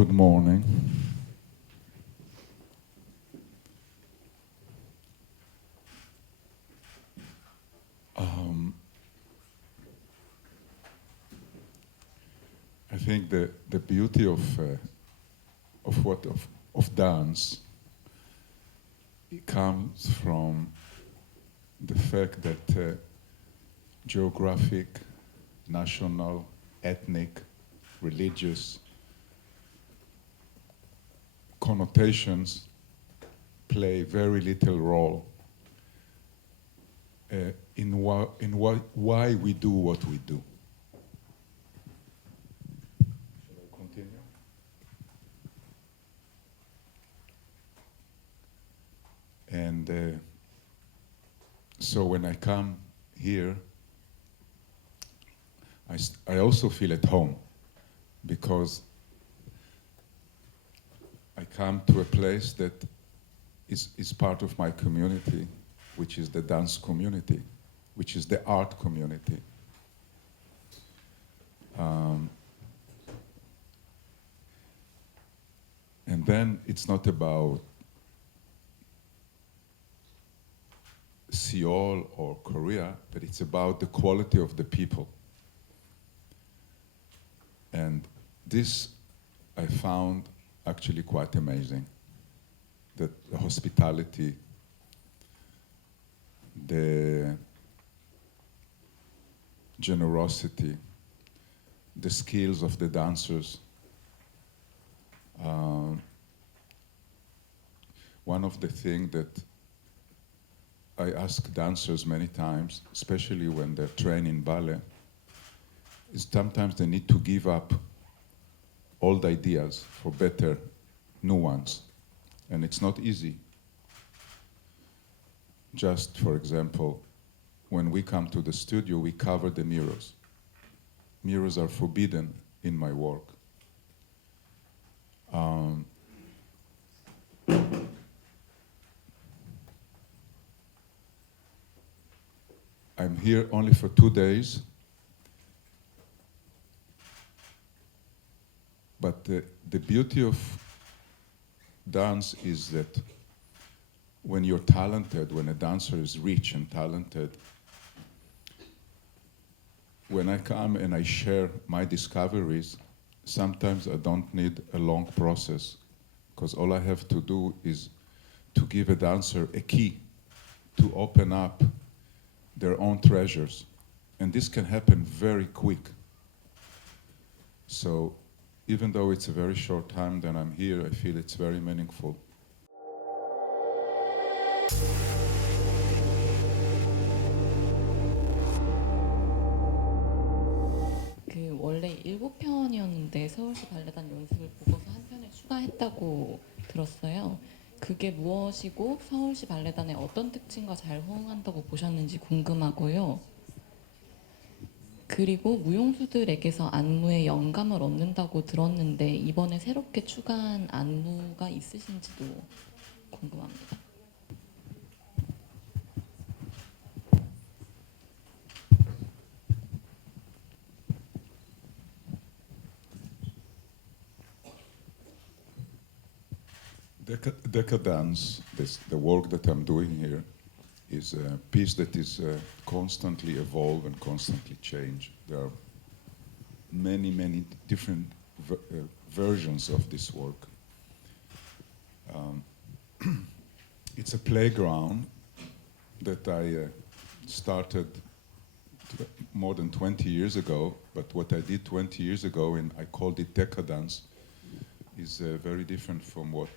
Good morning. I think the beauty of dance, it comes from the fact that geographic, national, ethnic, religious connotations play very little role in why we do what we do. Should I continue? And so when I come here, I also feel at home, because I come to a place that is part of my community, which is the dance community, which is the art community. And then it's not about Seoul or Korea, but it's about the quality of the people. And this I found actually quite amazing, that the hospitality, the generosity, the skills of the dancers. One of the things that I ask dancers many times, especially when they're training ballet, is sometimes they need to give up old ideas for better new ones. And it's not easy. Just, for example, when we come to the studio, we cover the mirrors. Mirrors are forbidden in my work. I'm here only for 2 days, but the beauty of dance is that when you're talented, when a dancer is rich and talented, when I come and I share my discoveries, sometimes I don't need a long process, because all I have to do is to give a dancer a key to open up their own treasures. And this can happen very quick. So even though it's a very short time that I'm here, I feel it's very meaningful. 원래 7편이었는데 서울시 발레단 연습을 보고서 한 편을 추가했다고 들었어요. 그게 무엇이고 서울시 발레단의 어떤 특징과 잘 호응한다고 보셨는지 궁금하고요. 그리고 무용수들에게서 안무에 영감을 얻는다고 들었는데 이번에 새롭게 추가한 안무가 있으신지도 궁금합니다. Decadance, the work that I'm doing here, is a piece that is constantly evolve and constantly change. There are many, many different versions of this work. It's a playground that I started more than 20 years ago, but what I did 20 years ago, and I called it Decadance, is very different from what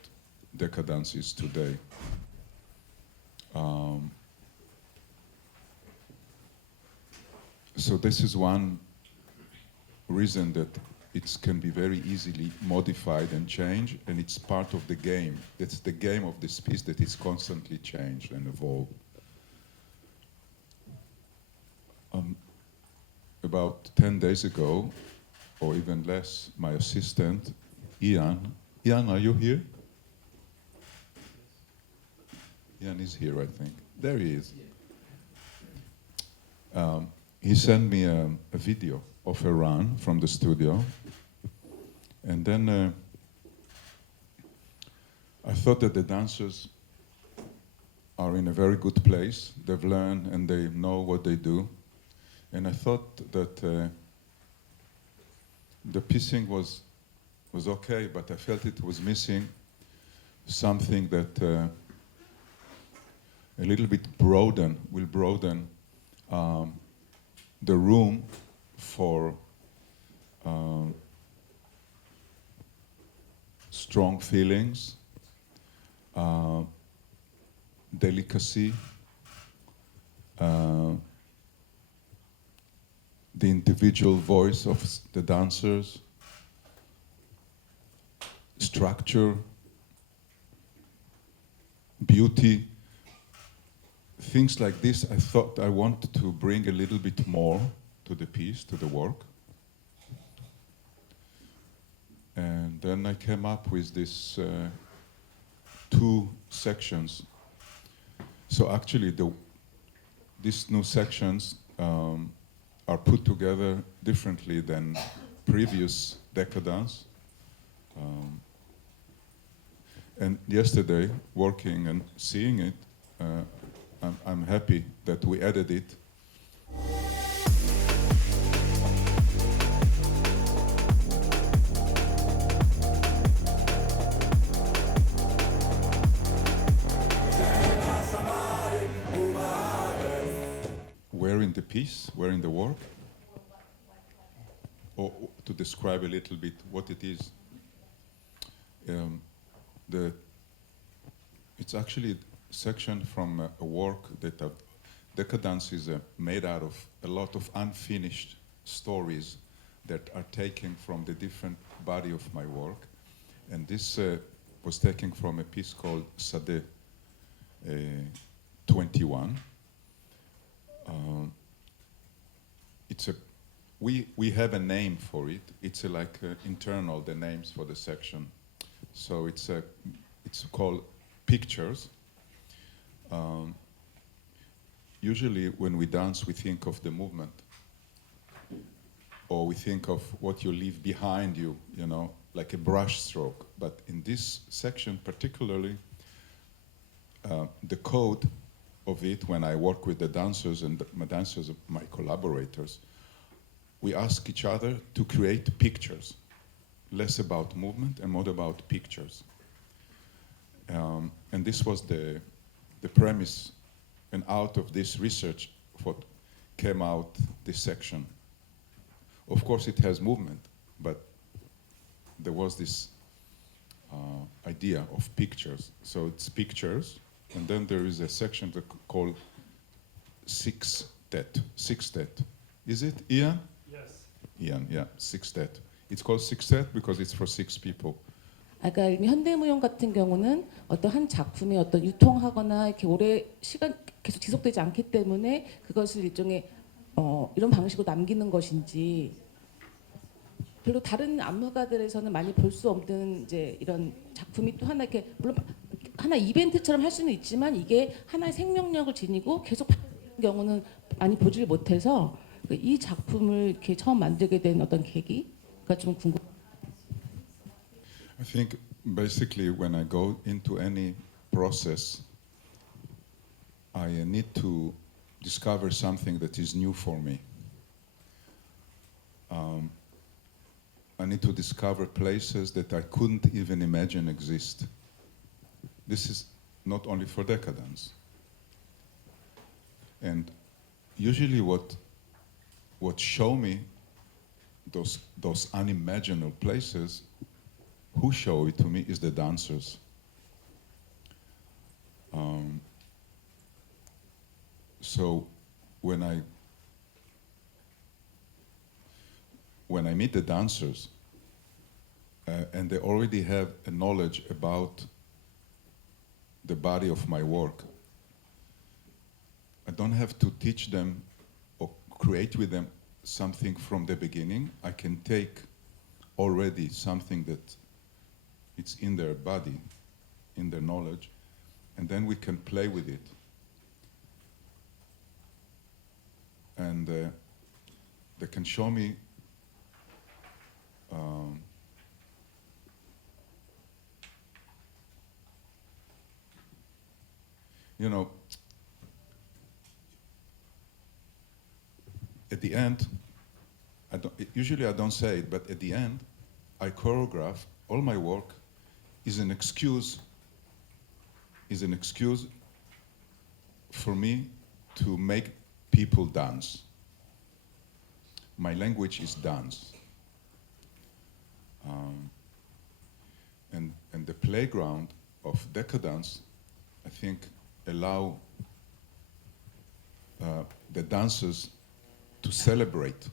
Decadance is today. So this is one reason that it can be very easily modified and changed, and it's part of the game. It's the game of this piece that is constantly changed and evolved. About 10 days ago, or even less, my assistant, Ian, are you here? Ian is here, I think. There he is. He sent me a video of a run from the studio, and then I thought that the dancers are in a very good place. They've learned and they know what they do. And I thought that the piecing was okay, but I felt it was missing something that a little bit will broaden the room for strong feelings, delicacy, the individual voice of the dancers, structure, beauty, things like this. I thought I wanted to bring a little bit more to the piece, to the work. And then I came up with this two sections. So actually these new sections are put together differently than previous decadence. And yesterday, working and seeing it, I'm happy that we added it. Where in the piece, where in the work, or to describe a little bit what it is. It's actually a section from a work that decadence is made out of a lot of unfinished stories that are taken from the different body of my work. And this was taken from a piece called Sade 21. We have a name for it. It's like internal, the names for the section. So it's called pictures. Usually when we dance, we think of the movement, or we think of what you leave behind you, like a brush stroke. But in this section particularly, the code of it, when I work with the dancers and my dancers, my collaborators, we ask each other to create pictures, less about movement and more about pictures. And this was the premise, and out of this research, what came out this section. Of course, it has movement, but there was this idea of pictures. So it's pictures, and then there is a section that called sextet. Sextet. Is it, Ian? Yes. Ian, yeah, sextet. It's called sextet because it's for 6 people. 그러니까 현대무용 같은 경우는 어떤 한 작품이 어떤 유통하거나 이렇게 오래 시간 계속 지속되지 않기 때문에 그것을 일종의 이런 방식으로 남기는 것인지, 별로 다른 안무가들에서는 많이 볼 수 없는 이제 이런 작품이 또 하나 이렇게 물론 하나 이벤트처럼 할 수는 있지만 이게 하나의 생명력을 지니고 계속 하는 경우는 많이 보질 못해서 이 작품을 이렇게 처음 만들게 된 어떤 계기가 좀 궁금. I think basically when I go into any process, I need to discover something that is new for me. I need to discover places that I couldn't even imagine exist. This is not only for decadence. And usually what show me those unimaginable places, who show it to me is the dancers. So when I meet the dancers and they already have a knowledge about the body of my work, I don't have to teach them or create with them something from the beginning. I can take already something that it's in their body, in their knowledge, and then we can play with it. And they can show me you know, at the end, usually I don't say it, but at the end, I choreograph. All my work is an excuse for me to make people dance. My language is dance. And the playground of decadence, I think, allow the dancers to celebrate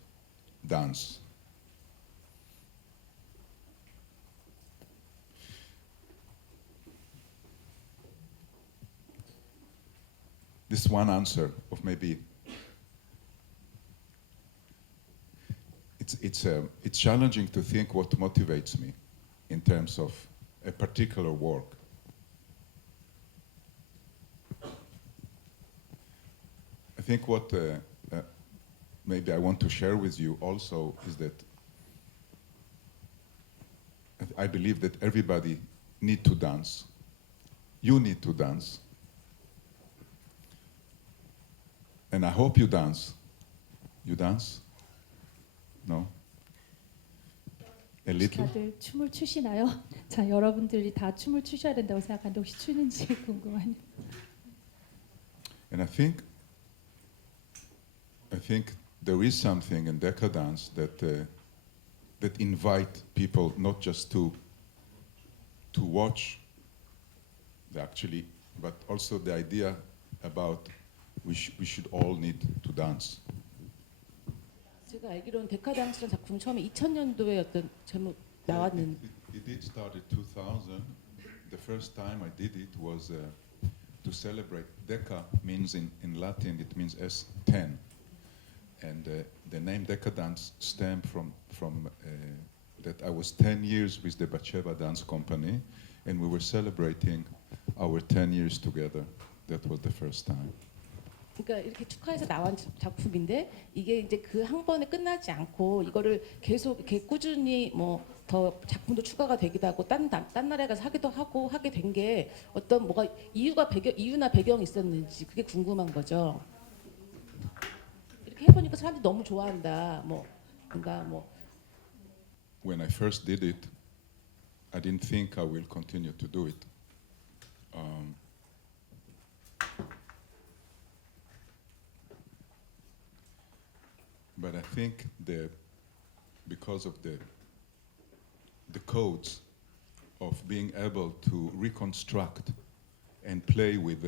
dance. This one answer of maybe it's challenging to think what motivates me in terms of a particular work. I think what maybe I want to share with you also is that I believe that everybody needs to dance. You need to dance. And I hope you dance. You dance? No? A little? 다들 춤을 추시나요? 자, 여러분들이 다 춤을 추셔야 된다고 생각하는데 혹시 추는지 궁금하네요. And I think there is something in decadence that invite people not just to watch, actually, but also the idea about we should all need to dance. 제가 알기로는 데카당스라는 작품 처음에 2000년도에 어떤 제목 나왔는. It did start in 2000. The first time I did it was to celebrate. Deca means in Latin it means S10, and the name decadence stemmed from that I was 10 years with the Batsheva dance company, and we were celebrating our 10 years together. That was the first time. 그러니까 이렇게 축하해서 나온 작품인데 이게 이제 그 한 번에 끝나지 않고 이거를 계속 이렇게 꾸준히 뭐 더 작품도 추가가 되기도 하고 딴 나라에 가서 하기도 하고 하게 된 게 어떤 뭐가 이유나 배경이 있었는지 그게 궁금한 거죠. 이렇게 해보니까 사람들이 너무 좋아한다. 뭐 뭔가 뭐. When I first did it, I didn't think I will continue to do it. But I think because of the codes of being able to reconstruct and play with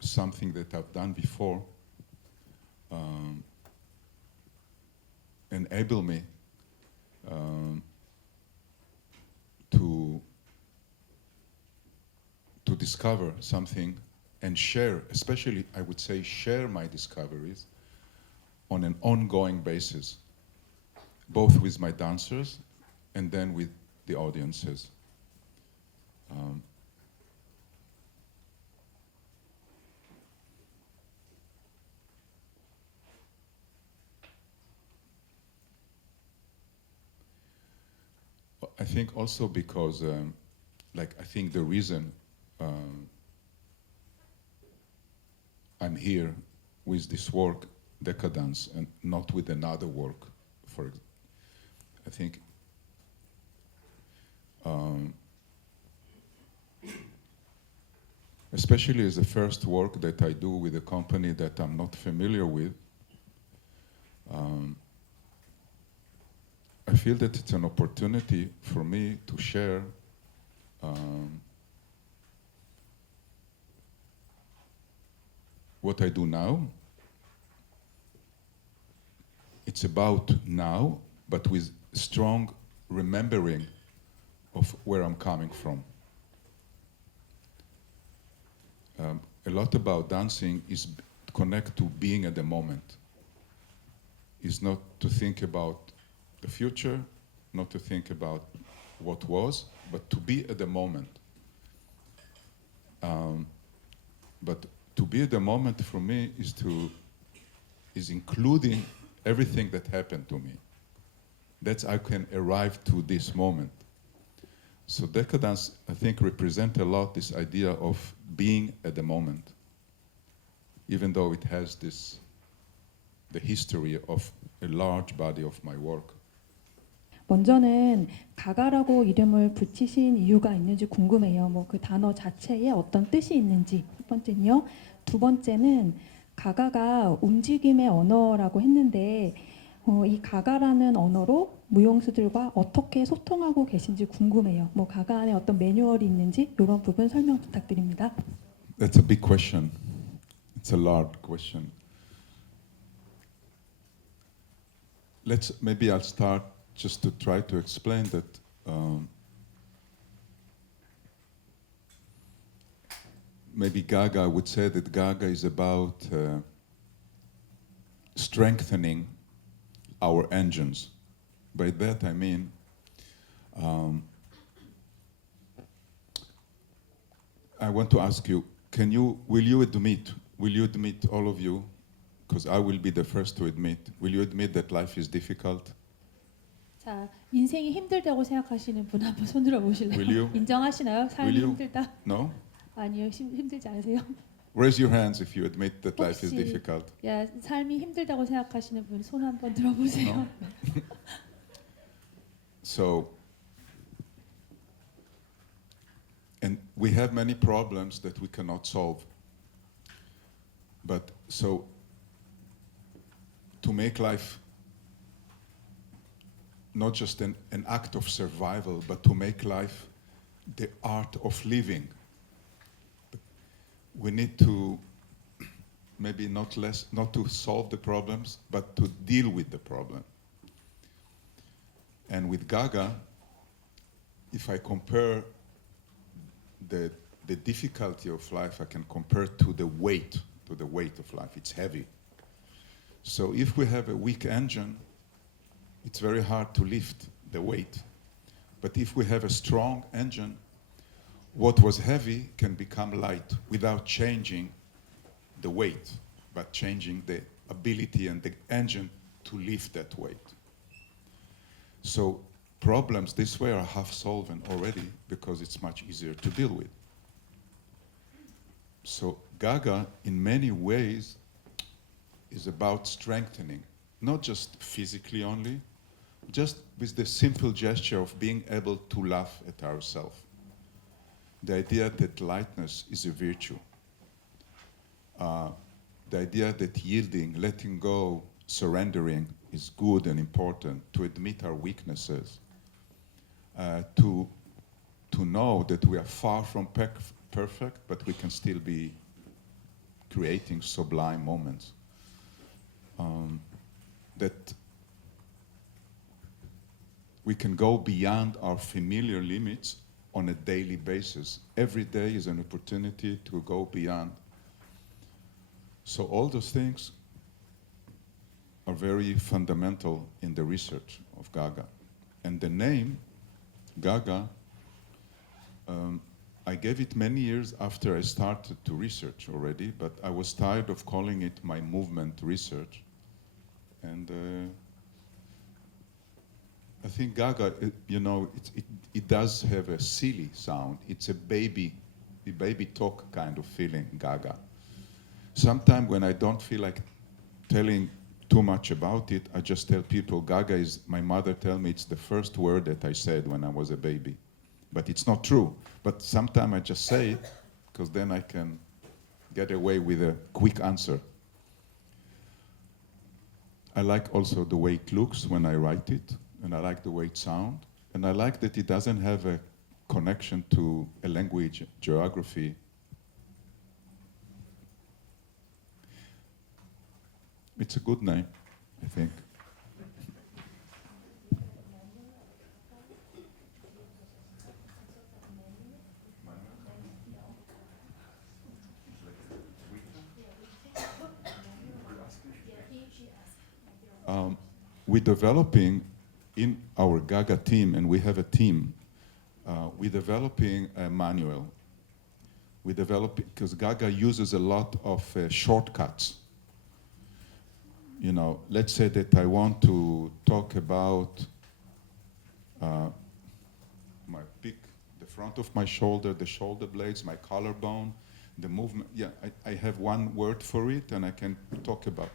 something that I've done before, enable me to discover something and share, especially I would say share my discoveries on an ongoing basis, both with my dancers and then with the audiences. I think also because, I think the reason I'm here with this work, Decadence, and not with another work, I think especially as the first work that I do with a company that I'm not familiar with, I feel that it's an opportunity for me to share what I do now. It's about now, but with strong remembering of where I'm coming from. A lot about dancing is connect to being at the moment. Is not to think about the future, not to think about what was, but to be at the moment. But to be at the moment for me is including everything that happened to me. That's how I can arrive to this moment. So decadence, I think, represents a lot this idea of being at the moment, even though it has the history of a large body of my work. 먼저는 가가라고 이름을 붙이신 이유가 있는지 궁금해요. 뭐 그 단어 자체에 어떤 뜻이 있는지. 첫 번째는요. 두 번째는 가가가 움직임의 언어라고 했는데 이 가가라는 언어로 무용수들과 어떻게 소통하고 계신지 궁금해요. 뭐 가가 안에 어떤 매뉴얼이 있는지 이런 부분 설명 부탁드립니다. That's a big question. It's a large question. Maybe I'll start just to try to explain that maybe Gaga would say that Gaga is about strengthening our engines. By that I mean I want to ask you, will you admit, all of you, because I will be the first to admit, will you admit that life is difficult? 자, 인생이 힘들다고 생각하시는 분 한번 손 들어 보실래요? Will you? 인정하시나요? 삶이 Will you? 힘들다? No? 아니요, 힘들지 않으세요? Raise your hands if you admit that life is 혹시 difficult. 야, 삶이 힘들다고 생각하시는 분 손 한번 들어 보세요. No? So, and we have many problems that we cannot solve. But so, to make life not just an act of survival, but to make life the art of living, we need to maybe not to solve the problems, but to deal with the problem. And with Gaga, if I compare the difficulty of life, I can compare to the weight of life. It's heavy. So if we have a weak engine, it's very hard to lift the weight. But if we have a strong engine, what was heavy can become light without changing the weight, but changing the ability and the engine to lift that weight. So problems this way are half solved already because it's much easier to deal with. So Gaga, in many ways, is about strengthening, not just physically only, just with the simple gesture of being able to laugh at ourselves. The idea that lightness is a virtue. The idea that yielding, letting go, surrendering is good and important, to admit our weaknesses, to know that we are far from perfect, but we can still be creating sublime moments. That we can go beyond our familiar limits on a daily basis. Every day is an opportunity to go beyond. So all those things are very fundamental in the research of Gaga. And the name, Gaga, I gave it many years after I started to research already, but I was tired of calling it my movement research. And I think Gaga, it does have a silly sound. It's a baby talk kind of feeling, Gaga. Sometimes when I don't feel like telling too much about it, I just tell people Gaga is, my mother tell me it's the first word that I said when I was a baby. But it's not true. But sometimes I just say it because then I can get away with a quick answer. I like also the way it looks when I write it, and I like the way it sounds, and I like that it doesn't have a connection to a language, geography. It's a good name, I think. We're developing in our Gaga team, and we have a team, we're developing a manual. We develop because Gaga uses a lot of shortcuts. You know, let's say that I want to talk about the front of my shoulder, the shoulder blades, my collarbone, the movement. Yeah, I have one word for it, and I can talk about.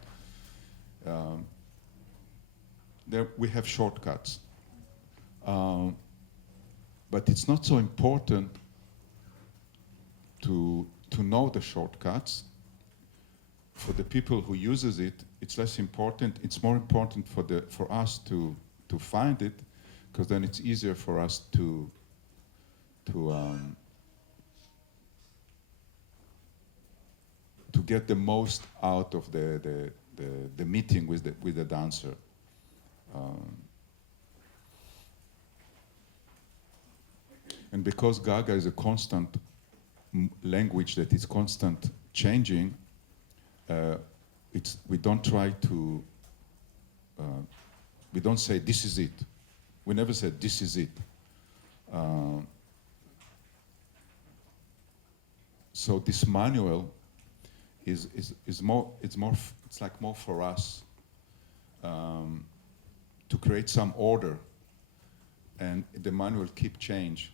There we have shortcuts, but it's not so important to know the shortcuts. For the people who uses it, it's less important. It's more important for us to find it, because then it's easier for us to get the most out of the meeting with the dancer. And because gaga is a constant language that is constant changing, we don't try to, we don't say this is it. We never said this is it. So this manual is more, it's like more for us to create some order, and the manual keep change.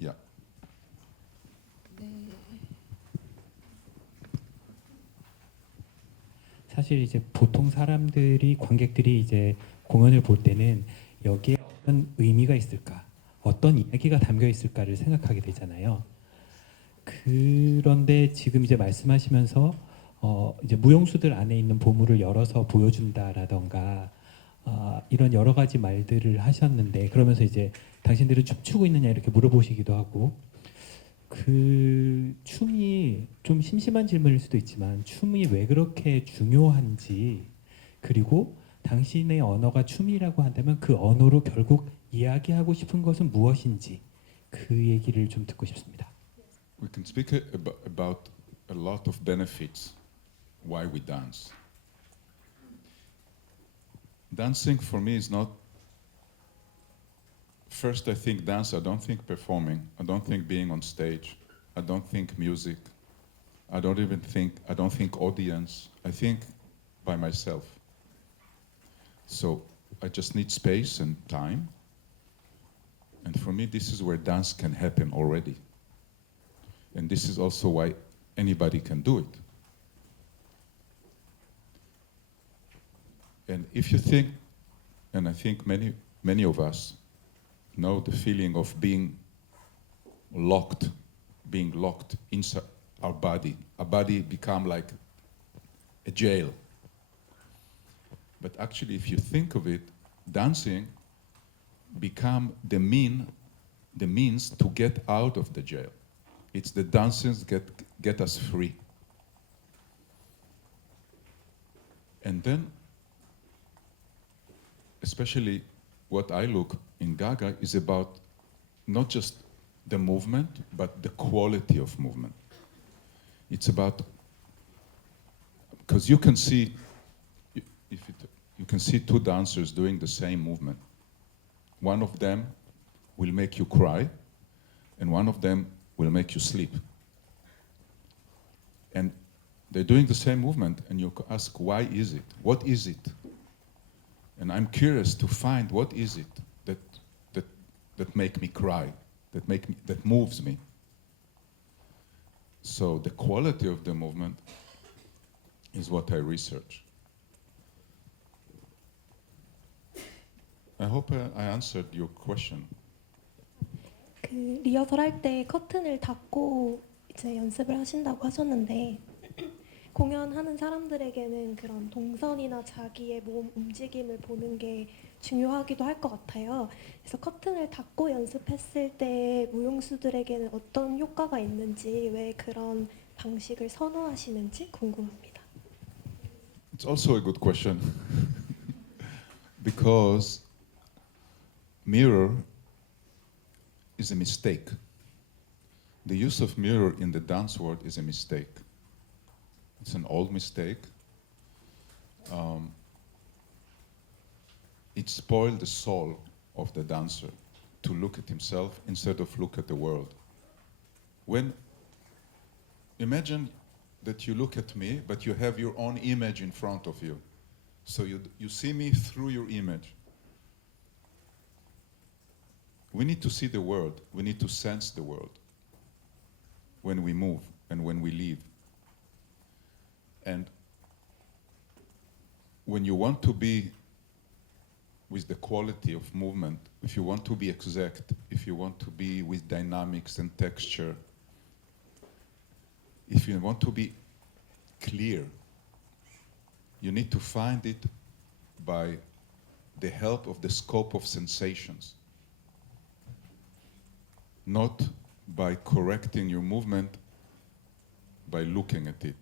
Yeah. 사실 이제 보통 사람들이 관객들이 이제 공연을 볼 때는 여기에 어떤 의미가 있을까, 어떤 이야기가 담겨 있을까를 생각하게 되잖아요. 그런데 지금 이제 말씀하시면서 이제 무용수들 안에 있는 보물을 열어서 보여준다라던가 이런 여러 가지 말들을 하셨는데, 그러면서 이제 당신들은 춤추고 있느냐 이렇게 물어보시기도 하고, 그 춤이 좀 심심한 질문일 수도 있지만 춤이 왜 그렇게 중요한지, 그리고 당신의 언어가 춤이라고 한다면 그 언어로 결국 이야기하고 싶은 것은 무엇인지, 그 얘기를 좀 듣고 싶습니다. We can speak about a lot of benefits why we dance. Dancing for me is not, first I think dance, I don't think performing, I don't think being on stage, I don't think music, I don't think audience, I think by myself. So I just need space and time, and for me this is where dance can happen already. And this is also why anybody can do it. And if you think, and I think many of us know the feeling of being locked inside our body. Our body become like a jail. But actually, if you think of it, dancing become the means to get out of the jail. It's the dances get us free. And then, especially what I look in gaga is about not just the movement, but the quality of movement. It's about, because you can see, you can see two dancers doing the same movement. One of them will make you cry, and one of them will make you sleep. And they're doing the same movement, and you ask, why is it? What is it? And I'm curious to find what is it that make me cry, that moves me. So the quality of the movement is what I research. I hope I answered your question. 그 리허설 할 때 커튼을 닫고 이제 연습을 하신다고 하셨는데 공연하는 사람들에게는 그런 동선이나 자기의 몸 움직임을 보는 게 중요하기도 할 것 같아요. 그래서 커튼을 닫고 연습했을 때 무용수들에게는 어떤 효과가 있는지, 왜 그런 방식을 선호하시는지 궁금합니다. It's also a good question. Because mirror is a mistake. The use of mirror in the dance world is a mistake. It's an old mistake. It spoiled the soul of the dancer to look at himself instead of look at the world. Imagine that you look at me, but you have your own image in front of you. So you see me through your image. we need to see the world. We need to sense the world when we move and when we live. And when you want to be with the quality of movement, if you want to be exact, if you want to be with dynamics and texture, if you want to be clear, you need to find it by the help of the scope of sensations, not by correcting your movement by looking at it.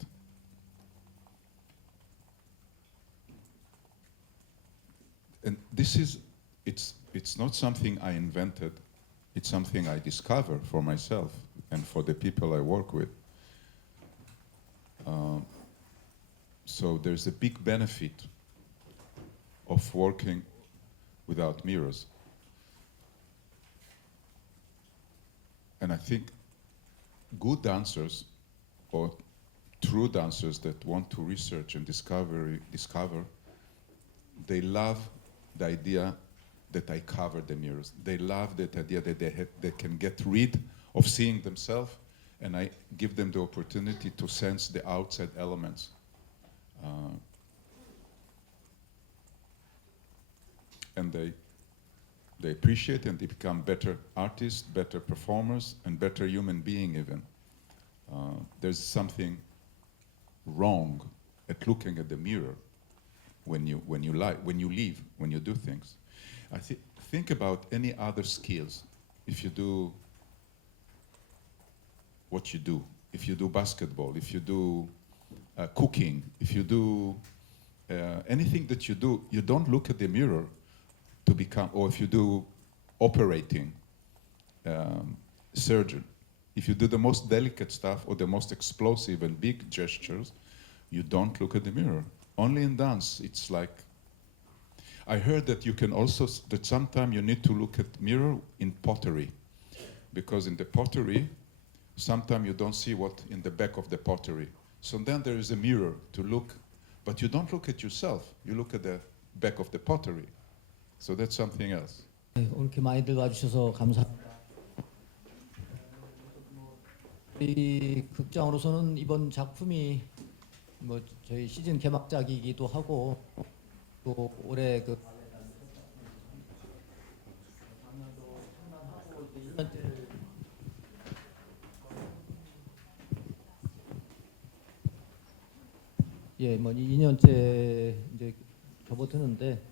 And this is, it's not something I invented, it's something I discovered for myself and for the people I work with. So there's a big benefit of working without mirrors. And I think good dancers or true dancers that want to research and discover, they love the idea that I cover the mirrors. They love that idea that they can get rid of seeing themselves, and I give them the opportunity to sense the outside elements. And they appreciate and they become better artists, better performers, and better human being even. There's something wrong at looking at the mirror when you leave, when you do things. Think about any other skills. If you do what you do, if you do basketball, if you do cooking, if you do anything that you do, you don't look at the mirror to become, or if you do operating, surgeon, if you do the most delicate stuff or the most explosive and big gestures, you don't look at the mirror. Only in dance, it's like, I heard that you can also, that sometimes you need to look at mirror in pottery, because in the pottery, sometimes you don't see what in the back of the pottery. So then there is a mirror to look, but you don't look at yourself, you look at the back of the pottery. So that's something else. 네, 이렇게 많이들 와주셔서 감사합니다. 이 극장으로서는 이번 작품이 뭐 저희 시즌 개막작이기도 하고 또 올해 그 작년도 상반하고 이제 1년째를 뭐 2년째 이제 접어드는데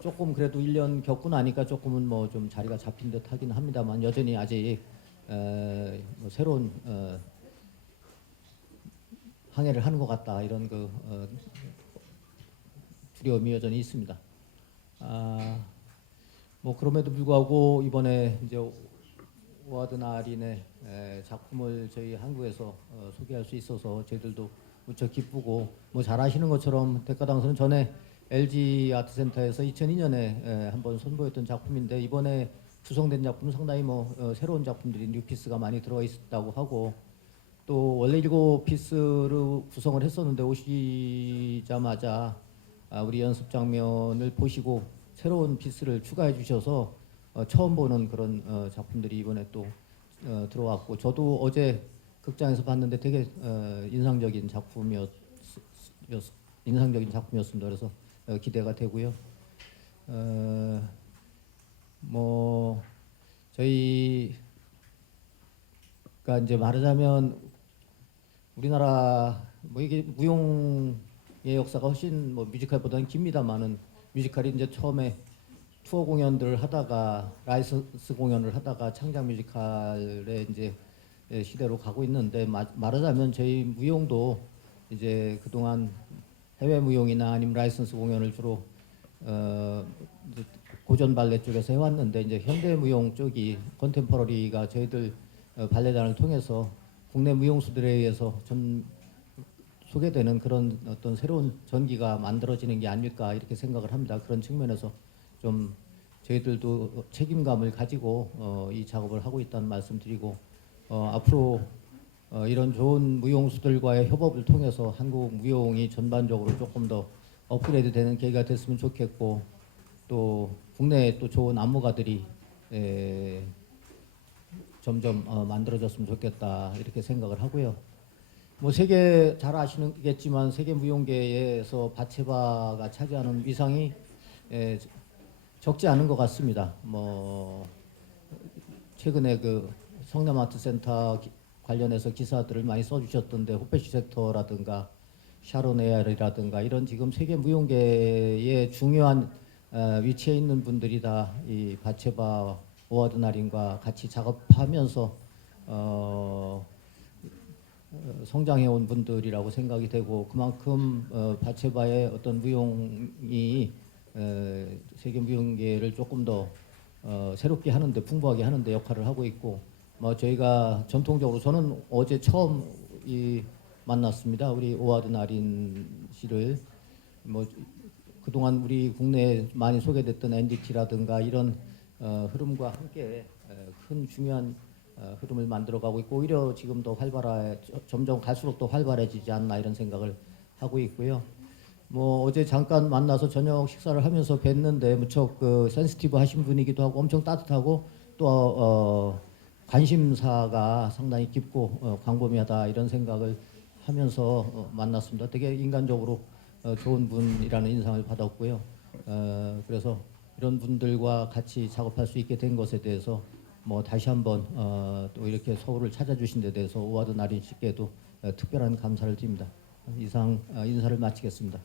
조금 그래도 1년 겪고 나니까 조금은 뭐 좀 자리가 잡힌 듯 하긴 합니다만 여전히 아직 뭐 새로운 항해를 하는 것 같다 이런 그 두려움이 여전히 있습니다. 뭐 그럼에도 불구하고 이번에 이제 오하드 나하린의 작품을 저희 한국에서 소개할 수 있어서 저희들도 무척 기쁘고 뭐 잘 아시는 것처럼 데카당스는 전에 LG 아트센터에서 2002년에 한번 선보였던 작품인데 이번에 구성된 작품은 상당히 뭐 새로운 작품들이 뉴피스가 많이 들어가 있었다고 하고 또 원래 7피스로 구성을 했었는데 오시자마자 우리 연습 장면을 보시고 새로운 피스를 추가해 주셔서 처음 보는 그런 작품들이 이번에 또 들어왔고 저도 어제 극장에서 봤는데 되게 인상적인 작품이었습니다. 그래서 기대가 되고요. 뭐 저희가 이제 말하자면 우리나라 뭐 이게 무용의 역사가 훨씬 뭐 뮤지컬보다는 깁니다만은 뮤지컬이 이제 처음에 투어 공연들을 하다가 라이선스 공연을 하다가 창작 뮤지컬의 이제 시대로 가고 있는데 말하자면 저희 무용도 이제 그동안 해외 무용이나 아니면 라이선스 공연을 주로 이제 고전 발레 쪽에서 해왔는데 이제 현대 무용 쪽이 컨템퍼러리가 저희들 발레단을 통해서 국내 무용수들에 의해서 소개되는 그런 어떤 새로운 전기가 만들어지는 게 아닐까 이렇게 생각을 합니다. 그런 측면에서 좀 저희들도 책임감을 가지고 이 작업을 하고 있다는 말씀드리고 앞으로 이런 좋은 무용수들과의 협업을 통해서 한국 무용이 전반적으로 조금 더 업그레이드 되는 계기가 됐으면 좋겠고 또 국내에 또 좋은 안무가들이 점점 만들어졌으면 좋겠다 이렇게 생각을 하고요. 뭐 세계 잘 아시겠지만 세계 무용계에서 바체바가 차지하는 위상이 적지 않은 것 같습니다. 뭐 최근에 그 성남 아트센터 관련해서 기사들을 많이 써주셨던데 호페시 섹터라든가 샤론 에알이라든가 이런 지금 세계 무용계의 중요한 위치에 있는 분들이 다 이 바체바 오하드나린과 같이 작업하면서 성장해온 분들이라고 생각이 되고 그만큼 바체바의 어떤 무용이 세계 무용계를 조금 더 새롭게 하는데 풍부하게 하는데 역할을 하고 있고 뭐 저희가 전통적으로 저는 어제 처음 만났습니다. 우리 오하드나린 씨를 뭐 그동안 우리 국내에 많이 소개됐던 NDT라든가 이런 흐름과 함께 큰 중요한 흐름을 만들어가고 있고 오히려 지금 더 점점 갈수록 더 활발해지지 않나 이런 생각을 하고 있고요. 뭐 어제 잠깐 만나서 저녁 식사를 하면서 뵀는데 무척 센시티브 하신 분이기도 하고 엄청 따뜻하고 또 관심사가 상당히 깊고 광범위하다 이런 생각을 하면서 만났습니다. 되게 인간적으로 좋은 분이라는 인상을 받았고요. 그래서 이런 분들과 같이 작업할 수 있게 된 것에 대해서 뭐 다시 한번 또 이렇게 서울을 찾아주신 데 대해서 오하드나린 씨께도 특별한 감사를 드립니다. 이상 인사를 마치겠습니다.